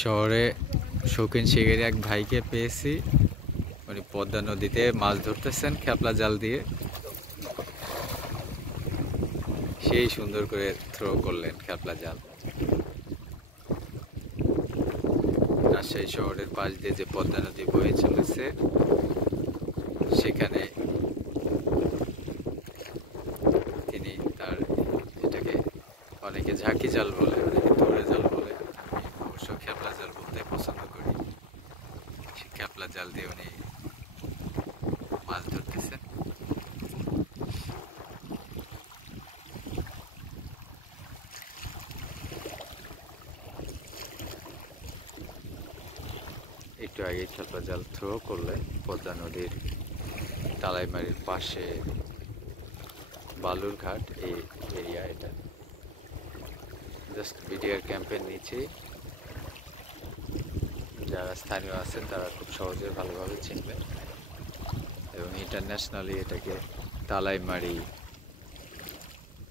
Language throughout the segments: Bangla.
শহরে শৌখিন শিকারী এক ভাইকে পেয়েছি। উনি পদ্মা নদীতে মাছ ধরতেছেন খেপলা জাল দিয়ে। সেই সুন্দর করে থ্রো করলেন খেপলা জাল। রাজশাহী শহরের পাশ দিয়ে যে পদ্মা নদী বয়ে চলেছে, সেখানে তিনি তার এটাকে অনেকে ঝাঁকি জাল বলে, অনেকে দৌড়ে জাল বলে। আমি অবশ্য খেপলা জাল বলতে পছন্দ করি। সে খেপলা জাল দিয়ে উনি মাছ ধরতেছেন। একটু আগে খেপলা জাল থ্রো করলেন পদ্মা নদীর তালাইমারির পাশে বালুরঘাট এই এরিয়া। এটা জাস্ট বিডিআর ক্যাম্পের নিচে। যারা স্থানীয় আছেন তারা খুব সহজে ভালোভাবে চিনবেন, এবং ইন্টারন্যাশনালি এটাকে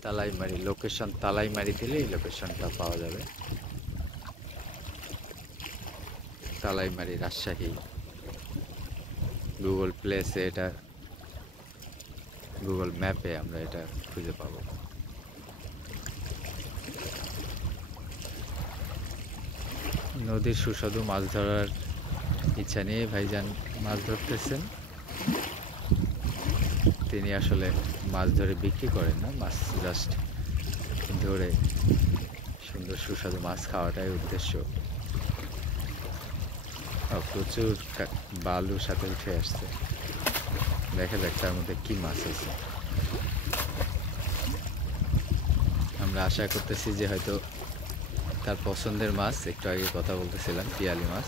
তালাইমারি লোকেশন, তালাইমারি দিলে এই লোকেশনটা পাওয়া যাবে। তালাইমারি রাজশাহী গুগল প্লেসে, এটা গুগল ম্যাপে আমরা এটা খুঁজে পাবো। নদীর সুস্বাদু মাছ ধরার ইচ্ছা নিয়ে ভাইজান মাছ ধরতেছেন। তিনি আসলে মাছ ধরে বিক্রি করেন না, মাছ জাস্ট ধরে সুন্দর সুস্বাদু মাছ খাওয়াটাই উদ্দেশ্য। প্রচুর বালুর সাথে উঠে আসছে, দেখা যাক তার মধ্যে কি মাছ আছে। আমরা আশা করতেছি যে হয়তো তার পছন্দের মাছ। একটু আগে কথা বলতেছিলাম পিয়ালি মাছ।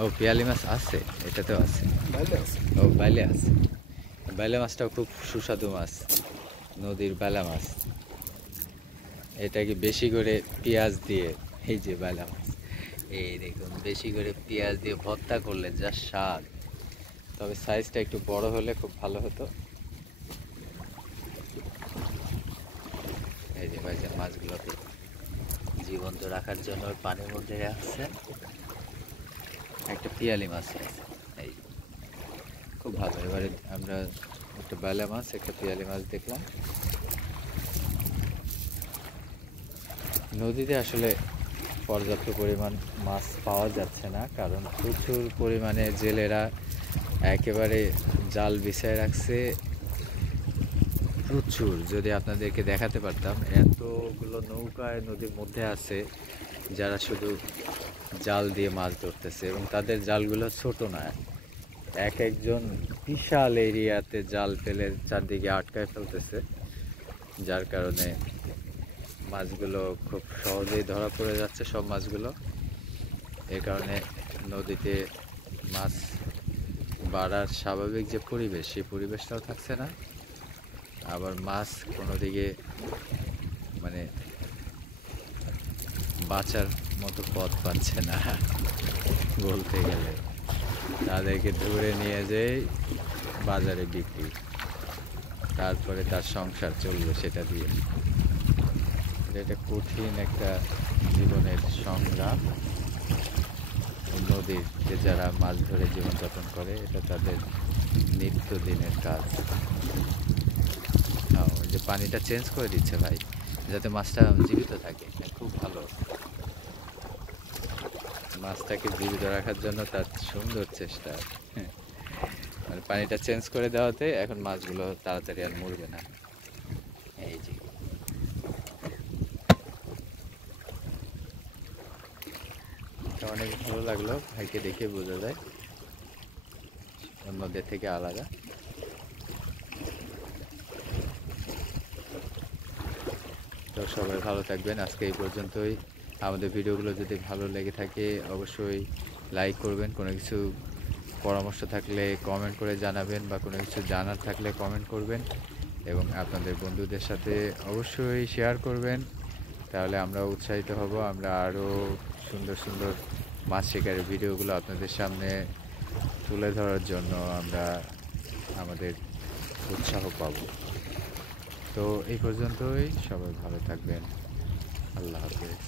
ও পিয়ালি মাছ আছে, এটাতেও আছে। ও বাইলে আছে। বাইলা মাছটাও খুব সুস্বাদু মাছ, নদীর বাইলা মাছ। এটাকে বেশি করে পেঁয়াজ দিয়ে, এই যে বাইলা মাছ, এই দেখুন বেশি করে পেঁয়াজ দিয়ে ভর্তা করলে যা স্বাদ। তবে সাইজটা একটু বড় হলে খুব ভালো হতো। এই যে ভাইজান মাছগুলোকে জীবন্ত রাখার জন্য পানির মধ্যে রাখছে। একটা পিয়ালি মাছ আছে, এই খুব ভালো। এবারে আমরা একটা বাইলা মাছ, একটা পিয়ালি মাছ দেখলাম। নদীতে আসলে পর্যাপ্ত পরিমাণ মাছ পাওয়া যাচ্ছে না, কারণ প্রচুর পরিমাণে জেলেরা একেবারে জাল বিছায় রাখছে। প্রচুর, যদি আপনাদেরকে দেখাতে পারতাম, এতগুলো নৌকায় নদীর মধ্যে আছে যারা শুধু জাল দিয়ে মাছ ধরতেছে, এবং তাদের জালগুলো ছোট না। এক একজন বিশাল এরিয়াতে জাল ফেলে চারদিকে আটকায় ফেলতেছে, যার কারণে মাছগুলো খুব সহজেই ধরা পড়ে যাচ্ছে, সব মাছগুলো। এর কারণে নদীতে মাছ বাড়ার স্বাভাবিক যে পরিবেশ, সেই পরিবেশটাও থাকছে না। আবার মাছ কোনো দিকে মানে বাঁচার মতো পথ পাচ্ছে না বলতে গেলে। তাদেরকে ধরে নিয়ে যেয়ে বাজারে বিক্রি, তারপরে তার সংসার চলবে সেটা দিয়ে। এটা কঠিন একটা জীবনের সংগ্রাম। নদীতে যারা মাছ ধরে জীবনযাপন করে, এটা তাদের নিত্যদিনের কাজ। ওই যে পানিটা চেঞ্জ করে দিচ্ছে ভাই, যাতে মাছটা জীবিত থাকে। খুব ভালো, মাছটাকে জীবিত রাখার জন্য তার সুন্দর চেষ্টা। মানে পানিটা চেঞ্জ করে দেওয়াতে এখন মাছগুলো তাড়াতাড়ি আর মরবে না। এই যে অনেক ভালো লাগলো, ভাইকে দেখে বোঝা যায় অন্যদের থেকে আলাদা। তো সবাই ভালো থাকবেন। আজকে এই পর্যন্তই। আমাদের ভিডিওগুলো যদি ভালো লেগে থাকে অবশ্যই লাইক করবেন। কোনো কিছু পরামর্শ থাকলে কমেন্ট করে জানাবেন, বা কোনো কিছু জানার থাকলে কমেন্ট করবেন, এবং আপনাদের বন্ধুদের সাথে অবশ্যই শেয়ার করবেন। তাহলে আমরা উৎসাহিত হব, আমরা আরও সুন্দর সুন্দর মাছ শিকারের ভিডিওগুলো আপনাদের সামনে তুলে ধরার জন্য আমরা আমাদের উৎসাহ পাব। তো এই পর্যন্তই, সবাই ভালো থাকবেন। আল্লাহ হাফেজ।